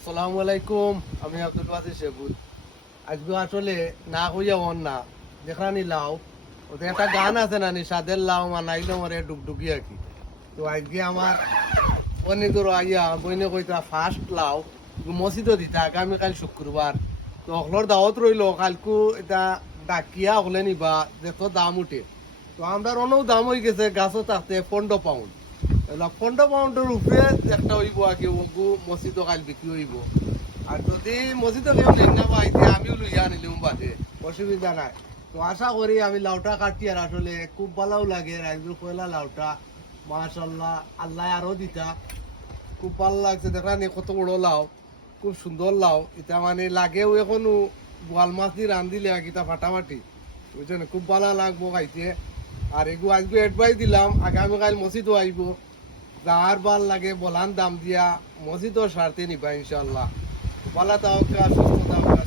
আসসালামু আলাইকুম। আমি আব্দুল বাসির শেখুল। আজকে আসলে না কইয়া ওন না যেখানে লাও ওদের একটা গান আছে না নি সাদের লাও মানাইলো মরে ডুগডুগি আর কি। তো আজকে আমার অনেক দূর আইয়া বইনে কইতা ফার্স্ট লাও মসজিদও দিতা আগামীকাল শুক্রবার। তো অকলোর দাওয়াত রইল কালকু এটা ডাকিয়া হলে নিবা যত দাম উঠে। তো আমরা অনেক দাম হয়ে গেছে গাছও থাকতে 15 পাউন্ড। 15 পাউন্ডের উপরে একটা হইব আগে ওগু মসজিদ কাল বিক্রি হইব। আর যদি মসজিদে কেউ নেই না পাইতে আমিও লইয়া নিলাম বাদে, অসুবিধা নাই। তো আশা করি আমি লাউটা কাটি আর আসলে খুব ভালো লাগে রাইজুর পয়লা লাউটা মাশাল্লাহ আল্লাহ আরো দিতা খুব ভালো লাগছে দেখা নি কত বড় লাউ, খুব সুন্দর লাউ। এটা মানে লাগেও এখনো বোয়াল মাছ দিয়ে রান্ধিলে কিতা ফাটাফাটি বুঝছেন, খুব ভালো লাগবো খাইতে। আর এগু আজকে এডভাইস দিলাম আগামীকাল মসজিদও আইব, যার ভাল লাগে বলান দাম দিয়া মসজিদও সারতে নিবা ইনশাল্লাহ। ভালো থাকা সুস্থ থাকা।